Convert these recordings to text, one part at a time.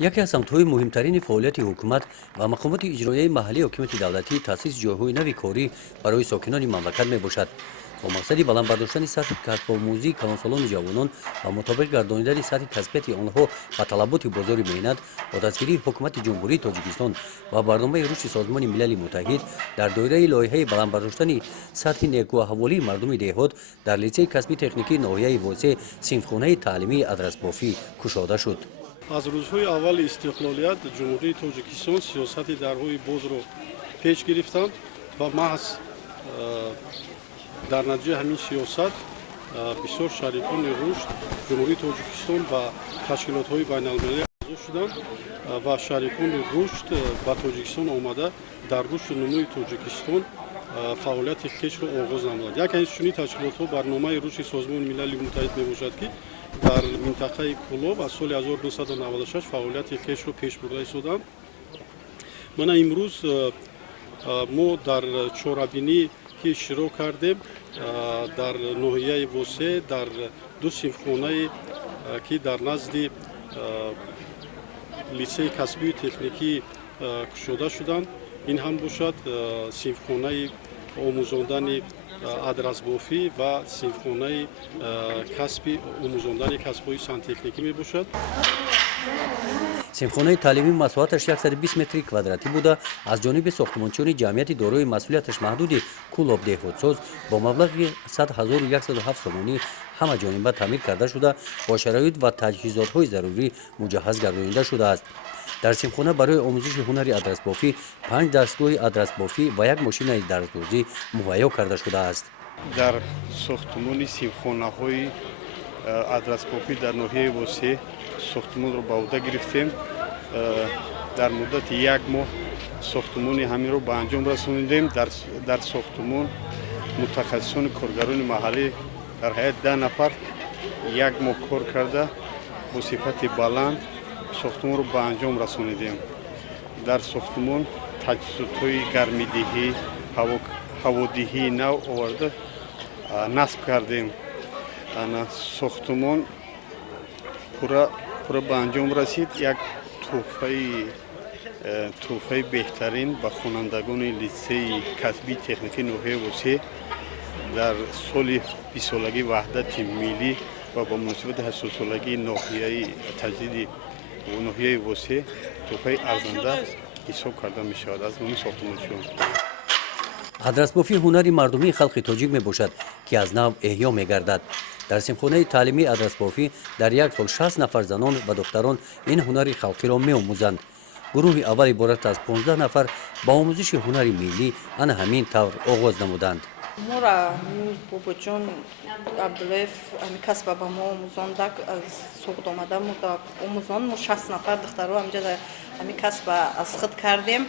яке аз самтҳои муҳимтарини фаъолияти ҳукумат ва мақомоти иҷроияи маҳаллии ҳокимияти давлатӣ таъсиси ҷойҳои нави корӣ барои сокинони мамлакат мебошад. бо мақсади баланд бардоштани сатҳи касбомӯзии калонсолони ҷавонон ва мутобиқ гардонидани сатҳи касбияти онҳо ба талаботи бозори меҳнат бо дастгирии ҳукумати ҷумҳурии тоҷикистон ва барномаи рушди созмони милали муттаҳид дар доираи лоиҳаи баландбардоштани сатҳи некуаҳволии мардуми деҳот дар литсеи касби техникии ноҳияи восеъ синфхонаи таълимии адрасбофӣ кушода шуд. аз рӯзҳои аввали истиқлолият ҷумҳурии тоҷикистон сиёсати дарҳои бозро пеш гирифтанд ва маҳз дар натиҷаи ҳамин сиёсат бисёр шарикони рушд ҷумҳурии тоҷикистон ба ташкилотҳои байналмилалӣ аъзо шуданд ва шарикони рушд ба тоҷикистон омада дар рушду нумӯи тоҷикистон фаъолияти хешро оғоз намуданд. Яке аз чунин ташкилотҳо барномаи рушди созмони милали муттаҳид мебошад, ки дар минтақаи Кӯлоб аз соли 1996 фаъолияти хешро пеш бурда истоданд. Мана имрӯз мо дар чорабинӣ ки иштирок кардем дар ноҳияи восеъ дар ду синфхонаи ки дар назди литсеи касбию техникӣ кушода шуданд. ин ҳам бошад синфхонаи омӯзондани адрасбофӣ ва синфхонаи касби омӯзондани касбҳои сантехникӣ мебошад. синфхонаи таълимӣ масоҳаташ 120 метри квадратӣ буда аз ҷониби сохтмончиёни ҷамъияти дорои масъулияташ маҳдуди Кӯлоб деҳотсоз бо маблағи 100,107 сомонӣ ҳамаҷониба таъмир карда шуда бо шароит ва таҷҳизотҳои зарурӣ муҷаҳҳаз гардонида шудааст. дар синфхона барои омӯзиши ҳунари адрасбофӣ 5 дастгоҳи адрасбофӣ ва 1 мошинаи дарздӯзӣ муҳайё карда шудааст. дар сохтмони синфхонаҳои адрасбофӣ дар ноҳияи восеъ сохтмонро ба ӯҳда гирифтем. дар муддати 1 моҳ сохтмони ҳаминро ба анҷом расонидем. дар сохтмон мутахассисони коргарони маҳаллӣ дар ҳайат 10 нафар 1 моҳ кор карда бо сифати баланд сохтмонро ба анҷом расонидем. дар сохтмон таҷҳизотҳои гармидиҳӣ, ҳаводиҳии нав оварда насб кардем. сохтмон пурра ба анҷом расид. як тӯҳфаи беҳтарин ба хонандагони литсеи касбии техникии ноҳияи восеъ дар соли 20-солагии ваҳдати миллӣ ва ба муносибати 80-солагии ноҳияи таҷдиди ноҳияи восеъ тӯҳфаи арзанда ҳисоб карда мешавад аз номи сохтмончиён. адрасбофӣ ҳунари мардумии халқи тоҷик мебошад, ки аз нав эҳьё мегардад. дар синфхонаи таълимии адрасбофӣ дар як сол 60 нафар занон ва духтарон ин ҳунари халқиро меомӯзанд. гурӯҳи аввал иборат аз 15 нафар ба омӯзиши ҳунари миллӣ ана ҳамин тавр оғоз намуданд. мора бобоҷон абдуллаев касба ба мо омӯзондак аз суғд омада омӯзонд мо 60 нафар духтаро ҳамҷа ҳамин касба аз худ кардем.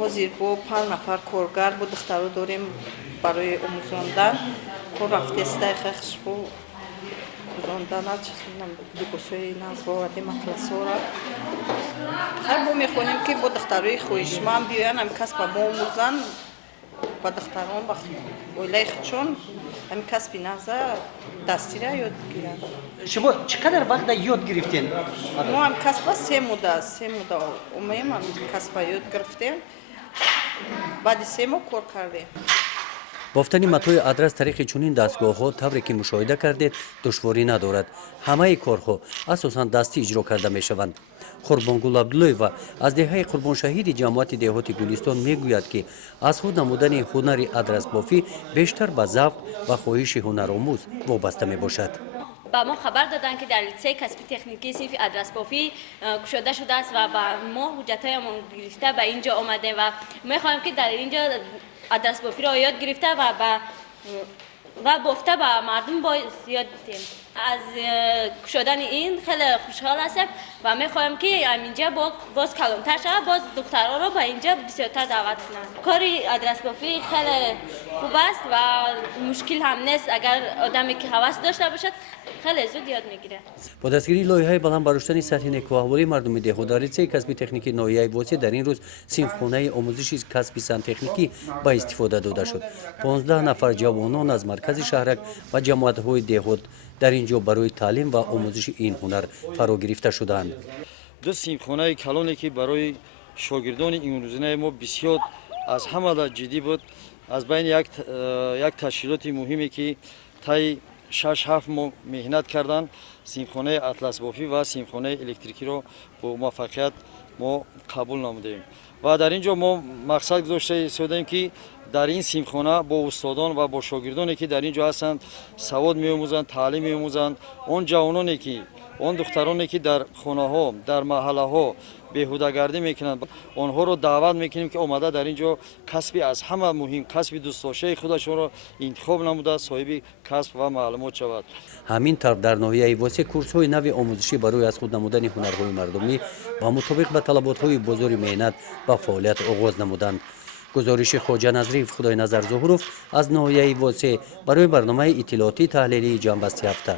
ҳозир бо 5 нафар коргар бо духтаро дорем барои омӯзондан. кор рафтеста хешбо омӯзондана дибосои назбовадема классора. хай бо мехонем ки бо духтарои хоҳишманд биёян ҳамин касба мо омӯзанд ба духтарон ба оилаи худшон ҳамин касби наза дастира ёд гиранд. шумо чӣ қадар вақт ёд гирифтен? мо ҳамин касба 3 мудда омаем ҳамин касба ёд гирифтем. баъди 3 моҳ кор кардем. бофтани матои адрас тариқи чунин дастгоҳҳо тавре ки мушоҳида кардед душворӣ надорад. ҳамаи корҳо асосан дастӣ иҷро карда мешаванд. қурбонгул абдуллоева аз деҳаи қурбоншаҳиди ҷамоати деҳоти гулистон мегӯяд, ки аз худ намудани ҳунари адрасбофӣ бештар ба завқ ва хоҳиши ҳунаромӯз вобаста мебошад. ба мо хабар доданд ки дар литсеи касби техникии синфи адрасбофӣ кушода шудааст ва ба мо ҳуҷҷатҳоямон гирифта ба ин ҷо омадем ва мехоҳем ки дар ин ҷо адрасбофиро ёд гирифта ва бофта ба мардум ёд дитем. аз кушодани ин хеле хушҳол ҳастем ва мехоҳем ки аминҷа боз калонтар шавад, боз духтароро ба инҷа бисёртар даъват кунанд. кори адрасбофӣ хеле хуб аст ва мушкил ҳам нест. агар одаме ки ҳавас дошта бошад хеле зуд ёд мегирад. бо дастгирии лоиҳаи баланд бардоштани сатҳи некуаҳволии мардуми деҳот дар литсеи касби техникии ноҳияи восеъ дар ин рӯз синфхонаи омӯзиши касби сантехникӣ ба истифода дода шуд. 15 нафар ҷавонон аз маркази шаҳрак ва ҷамоатҳои деҳот дар ин ҷо барои таълим ва омӯзиши ин ҳунар фаро гирифта шуданд. ду симхонаи калоне ки барои шогирдони имрӯзинаи мо бисёр аз ҳамада ҷиддӣ буд. аз байни як ташкилоти муҳиме ки таи 6-7 моҳ меҳнат карданд, симхонаи атласбофӣ ва симхонаи электрикиро бо муваффақият мо қабул намудем. ва дар ин ҷо мо мақсад гузошта истодаем ки дар ин симхона бо устодон ва бо шогирдоне ки дар ин ҷо ҳастанд савод меомӯзанд, таълим меомӯзанд, он ҷавононе ки он духтароне ки дар хонаҳо, дар маҳаллаҳо беҳудагардӣ мекунанд, онҳоро даъват мекунем ки омада дар ин ҷо касби аз ҳама муҳим касби дӯстдоштаи худашонро интихоб намуда соҳиби касб ва маълумот шавад. ҳамин тарф дар ноҳияи восе курсҳои нави омӯзишӣ барои аз худ намудани ҳунарҳои мардумӣ ва мутобиқ ба талаботҳои бозори меҳнат ба фаъолият оғоз намуданд. гузориши хоҷа Назриф Худойназар Зуҳуров аз ноҳияи восе барои барномаи иттилоотӣ таҳлилии ҷанбасти ҳафта.